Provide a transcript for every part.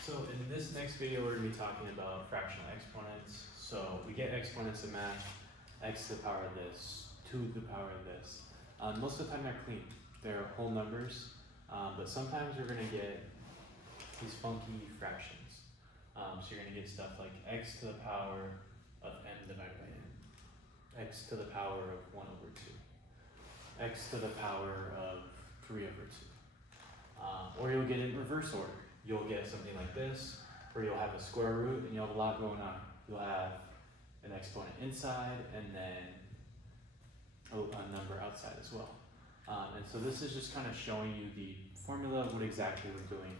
So in this next video, we're going to be talking about fractional exponents. So we get exponents in math, x to the power of this, 2 to the power of this. Most of the time they're clean. They're whole numbers, but sometimes we're going to get these funky fractions. So you're going to get stuff like x to the power of m divided by n, x to the power of 1 over 2, x to the power of 3 over 2. Or you'll get it in reverse order. You'll get something like this, where you'll have a square root and you'll have a lot going on. You'll have an exponent inside and then a number outside as well. And so this is just kind of showing you the formula of what exactly we're doing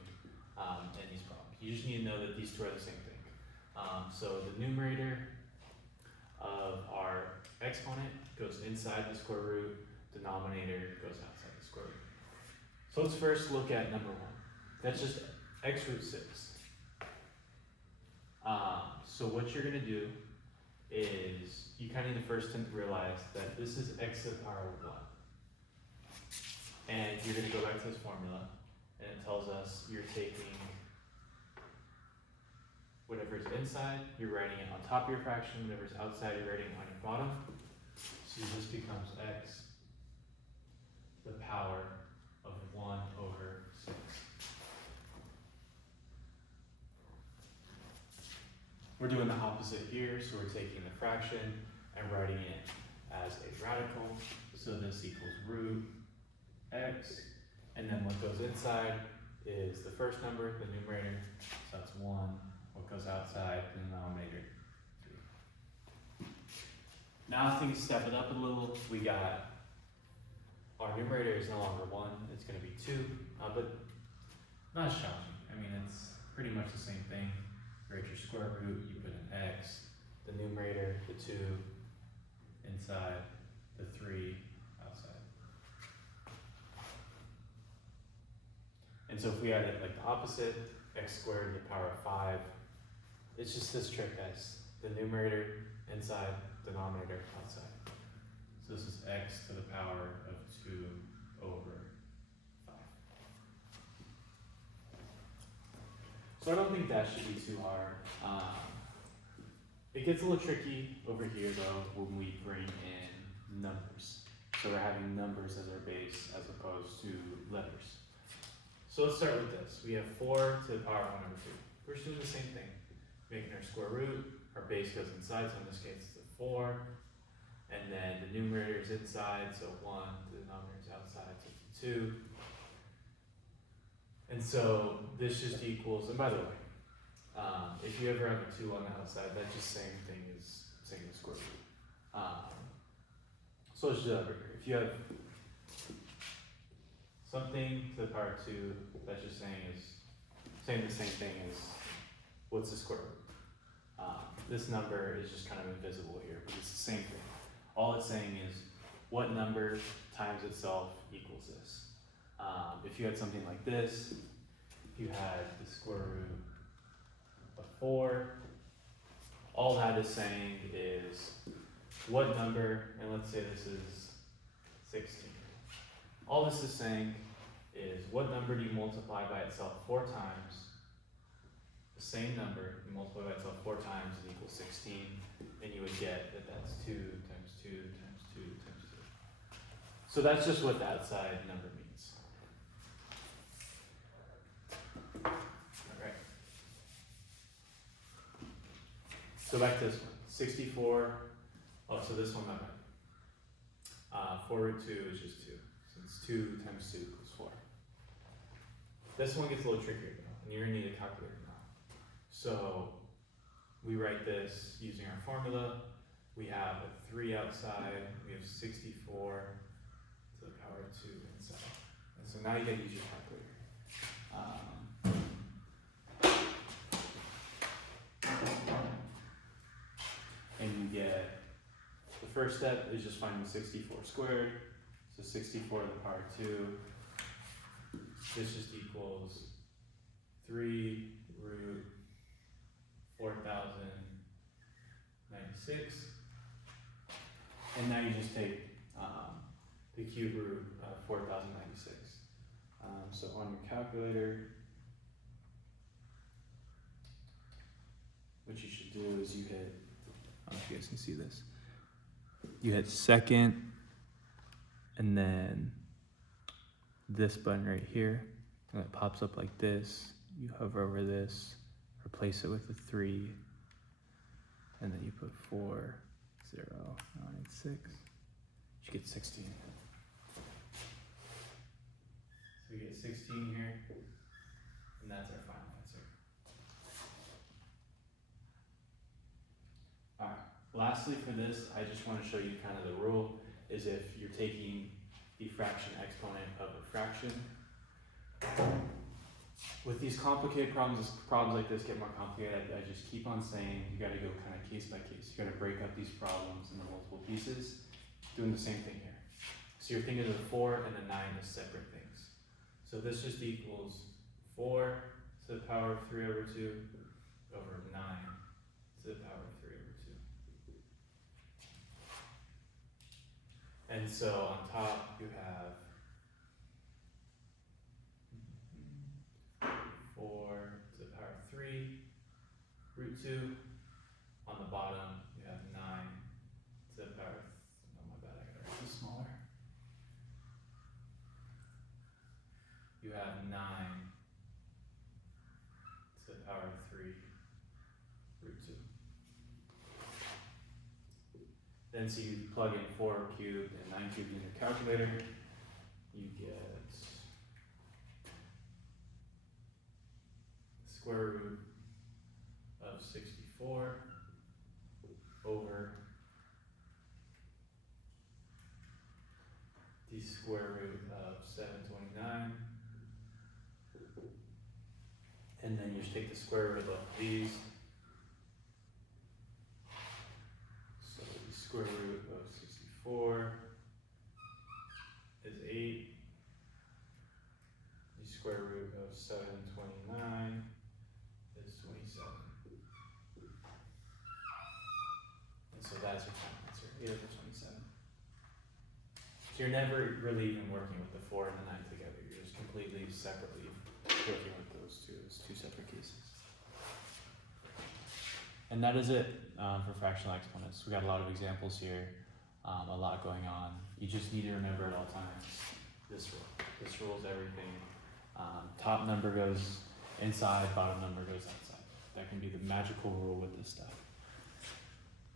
in these problems. You just need to know that these two are the same thing. So the numerator of our exponent goes inside the square root, denominator goes outside the square root. So let's first look at number 1. That's just x root 6. So what you're going to do is you kind of need to first realize that this is x to the power of 1. And you're going to go back to this formula, and it tells us you're taking whatever's inside, you're writing it on top of your fraction, whatever's outside, you're writing it on your bottom. So this becomes x to the power of 1 over 6. We're doing the opposite here, so we're taking the fraction and writing it as a radical. So this equals root x, and then what goes inside is the first number, the numerator, so that's 1. What goes outside, the denominator, 3. Now things step it up a little. We got our numerator is no longer 1, it's going to be 2, but not as challenging. I mean, it's pretty much the same thing. You write your square root, you put an x, the numerator, the 2, inside, the 3, outside. And so if we had it like the opposite, x squared to the power of 5, it's just this trick, guys. The numerator, inside, denominator, outside. So this is x to the power of 2 over 5. So I don't think that should be too hard. It gets a little tricky over here though when we bring in numbers. So we're having numbers as our base as opposed to letters. So let's start with this. We have 4 to the power of 1 over 2. We're just doing the same thing. Making our square root, our base goes inside, so in this case it's a 4. And then the numerator is inside, so 1, the denominator is outside, so it's a 2. And so this just equals, and by the way, if you ever have a 2 on the outside, that's just same thing as saying the square root. So let's do that over here. If you have something to the power of 2, that's just saying the same thing as what's the square root. This number is just kind of invisible here, but it's the same thing. All it's saying is what number times itself equals this. If you had something like this, if you had the square root of 4, all that is saying is what number, and let's say this is 16. All this is saying is what number do you multiply by itself 4 times, the same number, you multiply by itself 4 times and equals 16, and you would get that that's 2 times 2 times 2 times 2. So that's just what the outside number means. Alright. So back to this one. 64. Oh, so this one, not bad. 4 root 2 is just 2. So it's 2 times 2 equals 4. This one gets a little trickier though, and you're going to need a calculator now. So we write this using our formula. We have a 3 outside, we have 64 to the power of 2 inside. And so now you gotta use your calculator. And you get, the first step is just finding 64 squared. So 64 to the power of 2. This just equals 3 root 4096. And now you just take the cube root of 4096. So on your calculator, what you should do is you hit, I don't know if you guys can see this. You hit second, and then this button right here, and it pops up like this. You hover over this, replace it with a 3, and then you put 4, 0, 9, 6. You get 16. So we get 16 here, and that's our final answer. Alright, lastly for this, I just want to show you kind of the rule, is if you're taking the fraction exponent of a fraction. With these complicated problems like this get more complicated, I just keep on saying you gotta go kind of case by case. You gotta break up these problems into multiple pieces, doing the same thing here. So you're thinking of the 4 and the 9 as separate things. So this just equals 4 to the power of 3 over 2 over 9 to the power of 3 over 2. And so on top you have 4 to the power of 3 root 2. On the bottom you have 9 to the power of, oh my bad, I gotta write this smaller. You have 9 to the power of 3 root 2. Then so you plug in 4 cubed and 9 cubed in your calculator, you get square root of 64 over the square root of 729. And then you just take the square root of these. So the square root of 64 is 8. The square root of 729 is 27. And so that's your final answer, 8 over 27. So you're never really even working with the 4 and the 9 together. You're just completely separately working with those two as two separate cases. And that is it for fractional exponents. We got a lot of examples here, a lot going on. You just need to remember at all times this rule. This rule is everything. Top number goes inside, bottom number goes outside. That can be the magical rule with this stuff.